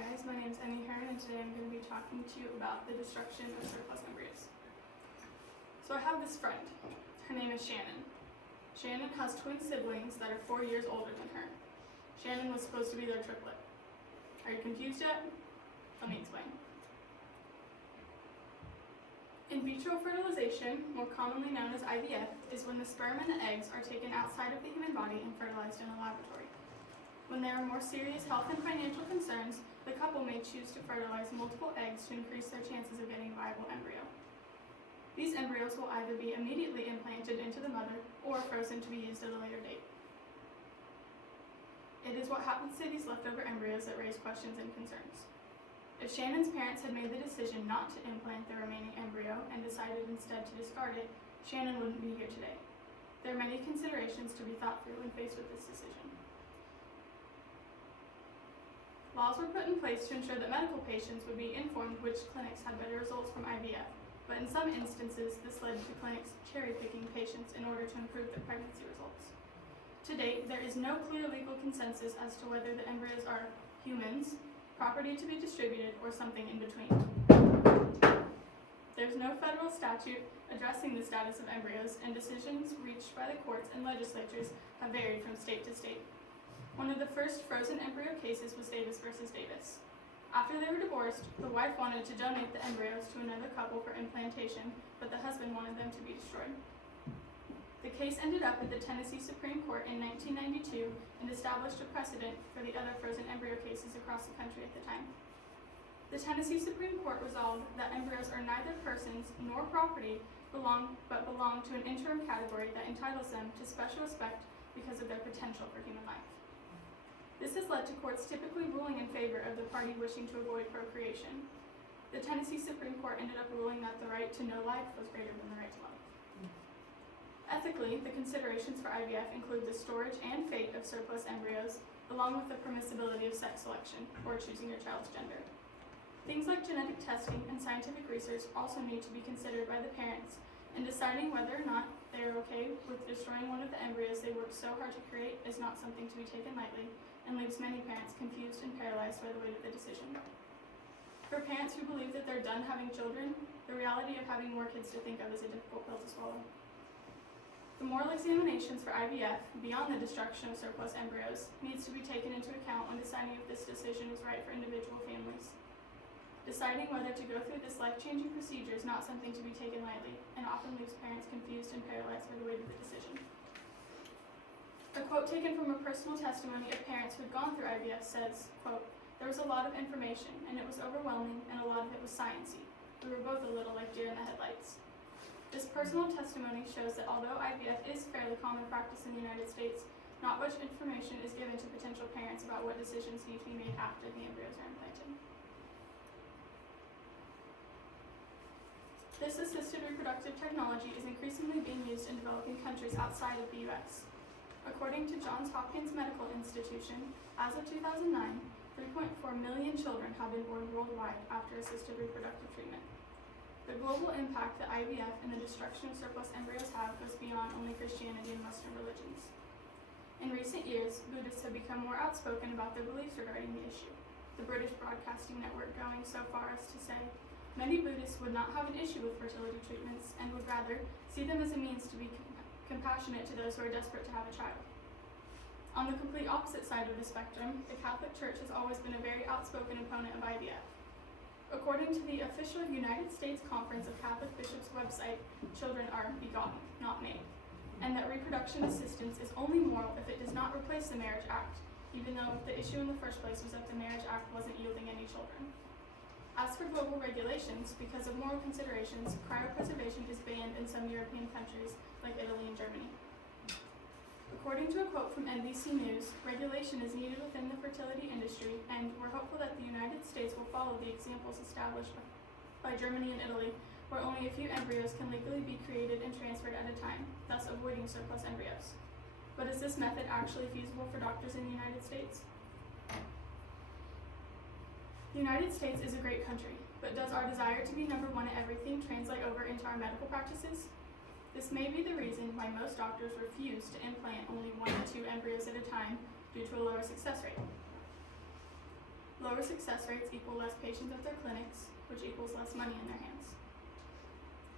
guys, my name is Emme Hurn, and today I'm going to be talking to you about the destruction of surplus embryos. So I have this friend. Her name is Shannon. Shannon has twin siblings that are 4 years older than her. Shannon was supposed to be their triplet. Are you confused yet? Let me explain. In vitro fertilization, more commonly known as IVF, is when the sperm and the eggs are taken outside of the human body and fertilized in a laboratory. When there are more serious health and financial concerns, the couple may choose to fertilize multiple eggs to increase their chances of getting a viable embryo. These embryos will either be immediately implanted into the mother or frozen to be used at a later date. It is what happens to these leftover embryos that raise questions and concerns. If Shannon's parents had made the decision not to implant the remaining embryo and decided instead to discard it, Shannon wouldn't be here today. There are many considerations to be thought through when faced with this decision. Laws were put in place to ensure that medical patients would be informed which clinics had better results from IVF, but in some instances this led to clinics cherry-picking patients in order to improve their pregnancy results. To date, there is no clear legal consensus as to whether the embryos are humans, property to be distributed, or something in between. There's no federal statute addressing the status of embryos, and decisions reached by the courts and legislatures have varied from state to state. One of the first frozen embryo cases was Davis versus Davis. After they were divorced, the wife wanted to donate the embryos to another couple for implantation, but the husband wanted them to be destroyed. The case ended up at the Tennessee Supreme Court in 1992 and established a precedent for the other frozen embryo cases across the country at the time. The Tennessee Supreme Court resolved that embryos are neither persons nor property, but belong to an interim category that entitles them to special respect because of their potential for human life. This has led to courts typically ruling in favor of the party wishing to avoid procreation. The Tennessee Supreme Court ended up ruling that the right to no life was greater than the right to life. Ethically, the considerations for IVF include the storage and fate of surplus embryos, along with the permissibility of sex selection, or choosing your child's gender. Things like genetic testing and scientific research also need to be considered by the parents in deciding whether or not they are okay with destroying one of the embryos they worked so hard to create is not something to be taken lightly, and leaves many parents confused and paralyzed by the weight of the decision. For parents who believe that they're done having children, the reality of having more kids to think of is a difficult pill to swallow. The moral examinations for IVF, beyond the destruction of surplus embryos, needs to be taken into account when deciding if this decision is right for individual families. Deciding whether to go through this life-changing procedure is not something to be taken lightly, and often leaves parents confused and paralyzed by the weight of the decision. A quote taken from a personal testimony of parents who had gone through IVF says, quote, "There was a lot of information, and it was overwhelming, and a lot of it was sciencey. We were both a little like deer in the headlights." This personal testimony shows that although IVF is fairly common practice in the United States, not much information is given to potential parents about what decisions need to be made after the embryos are implanted. This assisted reproductive technology is increasingly being used in developing countries outside of the U.S. According to Johns Hopkins Medical Institution, as of 2009, 3.4 million children have been born worldwide after assisted reproductive treatment. The global impact that IVF and the destruction of surplus embryos have goes beyond only Christianity and Western religions. In recent years, Buddhists have become more outspoken about their beliefs regarding the issue, the British Broadcasting Network going so far as to say, "Many Buddhists would not have an issue with fertility treatments and would rather see them as a means to be compassionate to those who are desperate to have a child." On the complete opposite side of the spectrum, the Catholic Church has always been a very outspoken opponent of IVF. According to the official United States Conference of Catholic Bishops website, children are begotten, not made, and that reproduction assistance is only moral if it does not replace the Marriage Act, even though the issue in the first place was that the Marriage Act wasn't yielding any children. As for global regulations, because of moral considerations, cryopreservation is banned in some European countries like Italy and Germany. According to a quote from NBC News, regulation is needed within the fertility industry, and we're hopeful that the United States will follow the examples established by Germany and Italy, where only a few embryos can legally be created and transferred at a time, thus avoiding surplus embryos. But is this method actually feasible for doctors in the United States? The United States is a great country, but does our desire to be number one at everything translate over into our medical practices? This may be the reason why most doctors refuse to implant only 1 to 2 embryos at a time due to a lower success rate. Lower Lower success rates equal less patients at their clinics, which equals less money in their hands.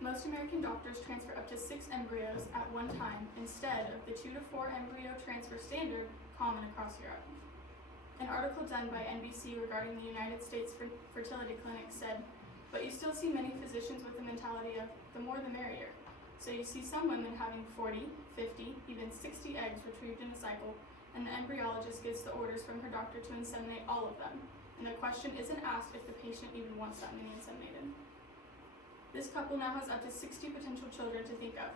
Most American doctors transfer up to 6 embryos at one time instead of the 2 to 4 embryo transfer standard common across Europe. An article done by NBC regarding the United States fertility clinics said, "But you still see many physicians with the mentality of the more the merrier. So you see some women having 40, 50, even 60 eggs retrieved in a cycle, and the embryologist gets the orders from her doctor to inseminate all of them, and the question isn't asked if the patient even wants that many inseminated. This couple now has up to 60 potential children to think of.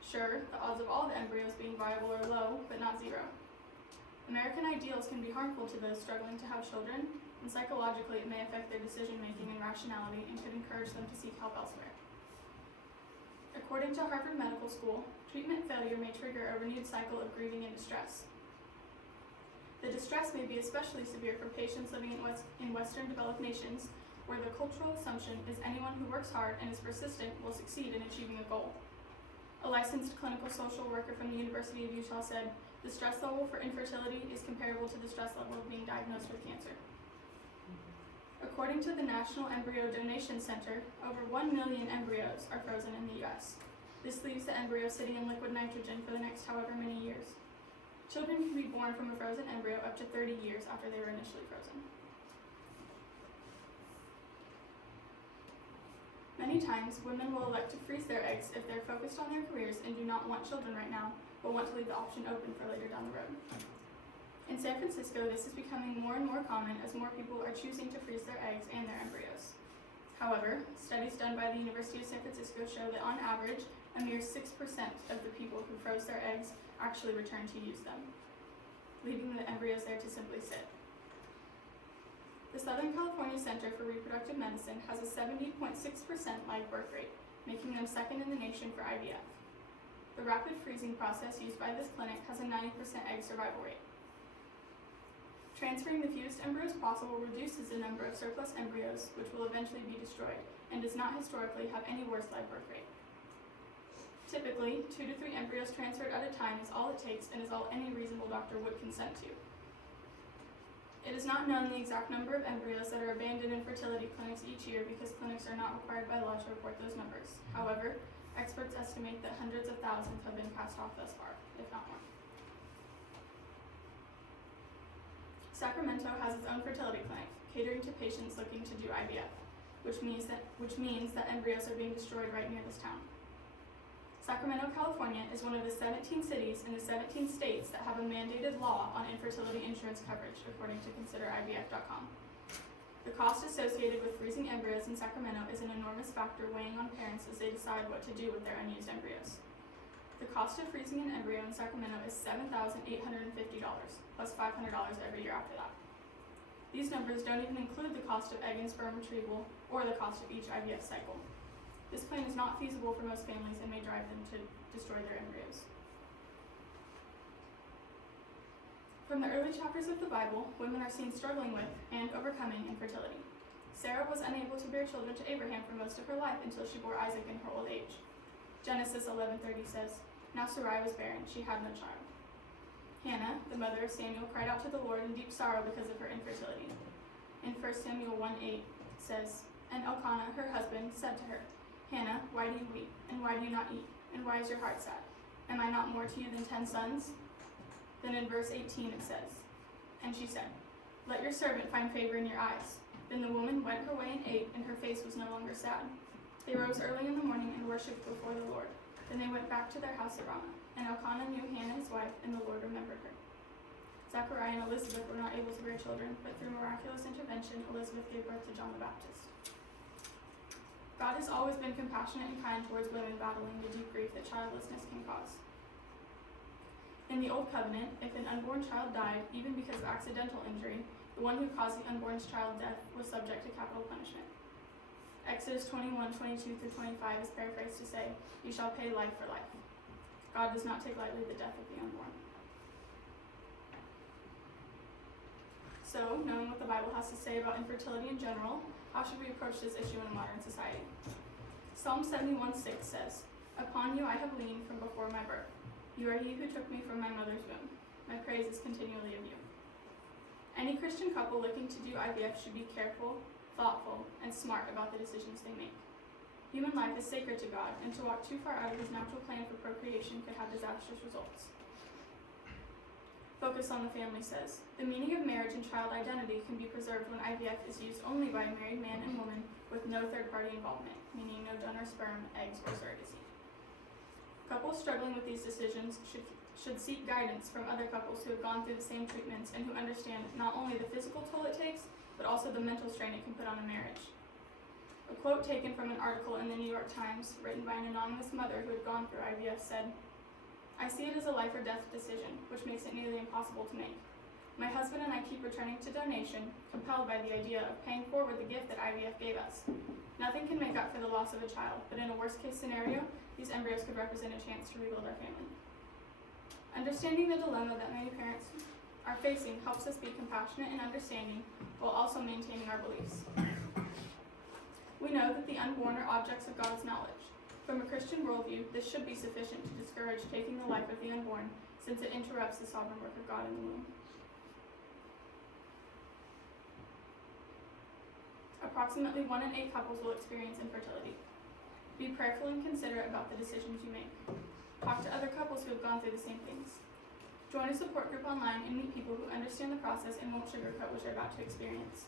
Sure, the odds of all the embryos being viable are low, but not zero. American ideals can be harmful to those struggling to have children, and psychologically it may affect their decision-making and rationality and could encourage them to seek help elsewhere." According to Harvard Medical School, treatment failure may trigger a renewed cycle of grieving and distress. The distress may be especially severe for patients living in Western developed nations, where the cultural assumption is anyone who works hard and is persistent will succeed in achieving a goal. A licensed clinical social worker from the University of Utah said, "The stress level for infertility is comparable to the stress level of being diagnosed with cancer." According to the National Embryo Donation Center, over 1 million embryos are frozen in the U.S. This leaves the embryo sitting in liquid nitrogen for the next however many years. Children can be born from a frozen embryo up to 30 years after they were initially frozen. Many times, women will elect to freeze their eggs if they're focused on their careers and do not want children right now, but want to leave the option open for later down the road. In San Francisco, this is becoming more and more common as more people are choosing to freeze their eggs and their embryos. However, studies done by the University of San Francisco show that on average, a mere 6% of the people who froze their eggs actually return to use them, leaving the embryos there to simply sit. The Southern California Center for Reproductive Medicine has a 70.6% live birth rate, making them second in the nation for IVF. The rapid freezing process used by this clinic has a 90% egg survival rate. Transferring the fewest embryos possible reduces the number of surplus embryos, which will eventually be destroyed, and does not historically have any worse live birth rate. Typically, 2 to 3 embryos transferred at a time is all it takes and is all any reasonable doctor would consent to. It is not known the exact number of embryos that are abandoned in fertility clinics each year because clinics are not required by law to report those numbers. However, experts estimate that hundreds of thousands have been passed off thus far, if not more. Sacramento has its own fertility clinic, catering to patients looking to do IVF, which means that embryos are being destroyed right near this town. Sacramento, California is one of the 17 cities in the 17 states that have a mandated law on infertility insurance coverage, according to ConsiderIVF.com. The cost associated with freezing embryos in Sacramento is an enormous factor weighing on parents as they decide what to do with their unused embryos. The cost of freezing an embryo in Sacramento is $7,850, plus $500 every year after that. These numbers don't even include the cost of egg and sperm retrieval or the cost of each IVF cycle. This plan is not feasible for most families and may drive them to destroy their embryos. From the early chapters of the Bible, women are seen struggling with and overcoming infertility. Sarah was unable to bear children to Abraham for most of her life until she bore Isaac in her old age. Genesis 11:30 says, "Now Sarai was barren, she had no child." Hannah, the mother of Samuel, cried out to the Lord in deep sorrow because of her infertility. In 1 Samuel 1:8 says, "And Elkanah, her husband, said to her, 'Hannah, why do you weep, and why do you not eat, and why is your heart sad? Am I not more to you than 10 sons?' Then in verse 18 it says, "And she said, 'Let your servant find favor in your eyes.' Then the woman went her way and ate, and her face was no longer sad. They rose early in the morning and worshipped before the Lord. Then they went back to their house at Ramah. And Elkanah knew Hannah his wife, and the Lord remembered her." Zechariah and Elizabeth were not able to bear children, but through miraculous intervention, Elizabeth gave birth to John the Baptist. God has always been compassionate and kind towards women battling the deep grief that childlessness can cause. In the Old Covenant, if an unborn child died, even because of accidental injury, the one who caused the unborn child's death was subject to capital punishment. Exodus 21:22-25 is paraphrased to say, "You shall pay life for life." God does not take lightly the death of the unborn. So, knowing what the Bible has to say about infertility in general, how should we approach this issue in a modern society? Psalm 71:6 says, "Upon you I have leaned from before my birth. You are he who took me from my mother's womb. My praise is continually of you." Any Christian couple looking to do IVF should be careful, thoughtful, and smart about the decisions they make. Human life is sacred to God, and to walk too far out of his natural plan for procreation could have disastrous results. Focus on the Family says, the meaning of marriage and child identity can be preserved when IVF is used only by a married man and woman with no third-party involvement, meaning no donor sperm, eggs, or surrogacy. Couples struggling with these decisions should seek guidance from other couples who have gone through the same treatments and who understand not only the physical toll it takes, but also the mental strain it can put on a marriage. A quote taken from an article in the New York Times, written by an anonymous mother who had gone through IVF, said, "I see it as a life or death decision, which makes it nearly impossible to make. My husband and I keep returning to donation, compelled by the idea of paying forward the gift that IVF gave us. Nothing can make up for the loss of a child, but in a worst-case scenario, these embryos could represent a chance to rebuild our family." Understanding the dilemma that many parents are facing helps us be compassionate and understanding while also maintaining our beliefs. We know that the unborn are objects of God's knowledge. From a Christian worldview, this should be sufficient to discourage taking the life of the unborn, since it interrupts the sovereign work of God in the womb. Approximately 1 in 8 couples will experience infertility. Be prayerful and considerate about the decisions you make. Talk to other couples who have gone through the same things. Join a support group online and meet people who understand the process and won't sugarcoat what you're about to experience.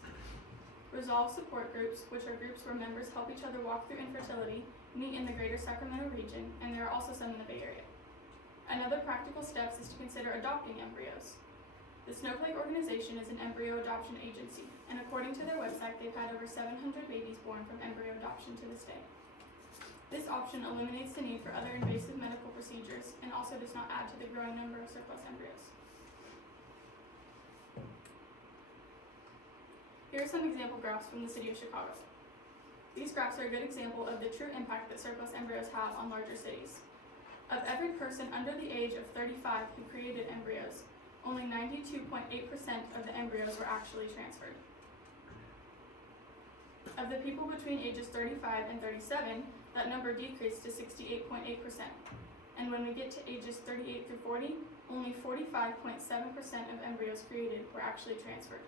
Resolve support groups, which are groups where members help each other walk through infertility, meet in the greater Sacramento region, and there are also some in the Bay Area. Another practical step is to consider adopting embryos. The Snowflake organization is an embryo adoption agency, and according to their website, they've had over 700 babies born from embryo adoption to this day. This option eliminates the need for other invasive medical procedures and also does not add to the growing number of surplus embryos. Here are some example graphs from the city of Chicago. These graphs are a good example of the true impact that surplus embryos have on larger cities. Of every person under the age of 35 who created embryos, only 92.8% of the embryos were actually transferred. Of the people between ages 35 and 37, that number decreased to 68.8%. And when we get to ages 38 through 40, only 45.7% of embryos created were actually transferred.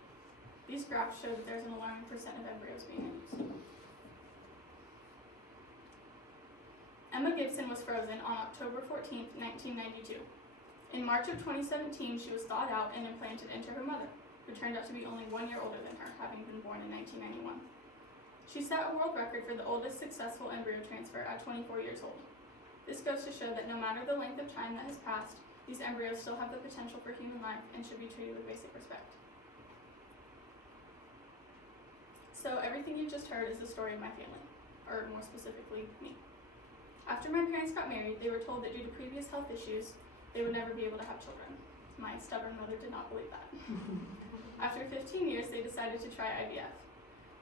These graphs show that there's an alarming percent of embryos being used. Emma Gibson was frozen on October 14, 1992. In March of 2017, she was thawed out and implanted into her mother, who turned out to be only 1 year older than her, having been born in 1991. She set a world record for the oldest successful embryo transfer at 24 years old. This goes to show that no matter the length of time that has passed, these embryos still have the potential for human life and should be treated with basic respect. So everything you just heard is the story of my family, or more specifically, me. After my parents got married, they were told that due to previous health issues, they would never be able to have children. My stubborn mother did not believe that. After 15 years, they decided to try IVF.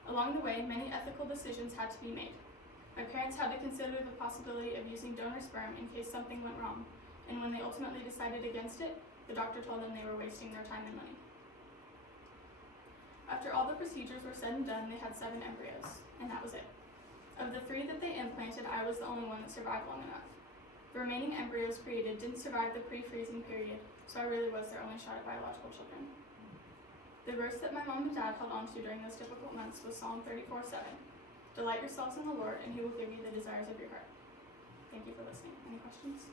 Along the way, many ethical decisions had to be made. My parents had to consider the possibility of using donor sperm in case something went wrong, and when they ultimately decided against it, the doctor told them they were wasting their time and money. After all the procedures were said and done, they had 7 embryos, and that was it. Of the 3 that they implanted, I was the only one that survived long enough. The remaining embryos created didn't survive the pre-freezing period, so I really was their only shot at biological children. The verse that my mom and dad held on to during those difficult months was Psalm 34:7. Delight yourselves in the Lord, and he will give you the desires of your heart. Thank you for listening. Any questions?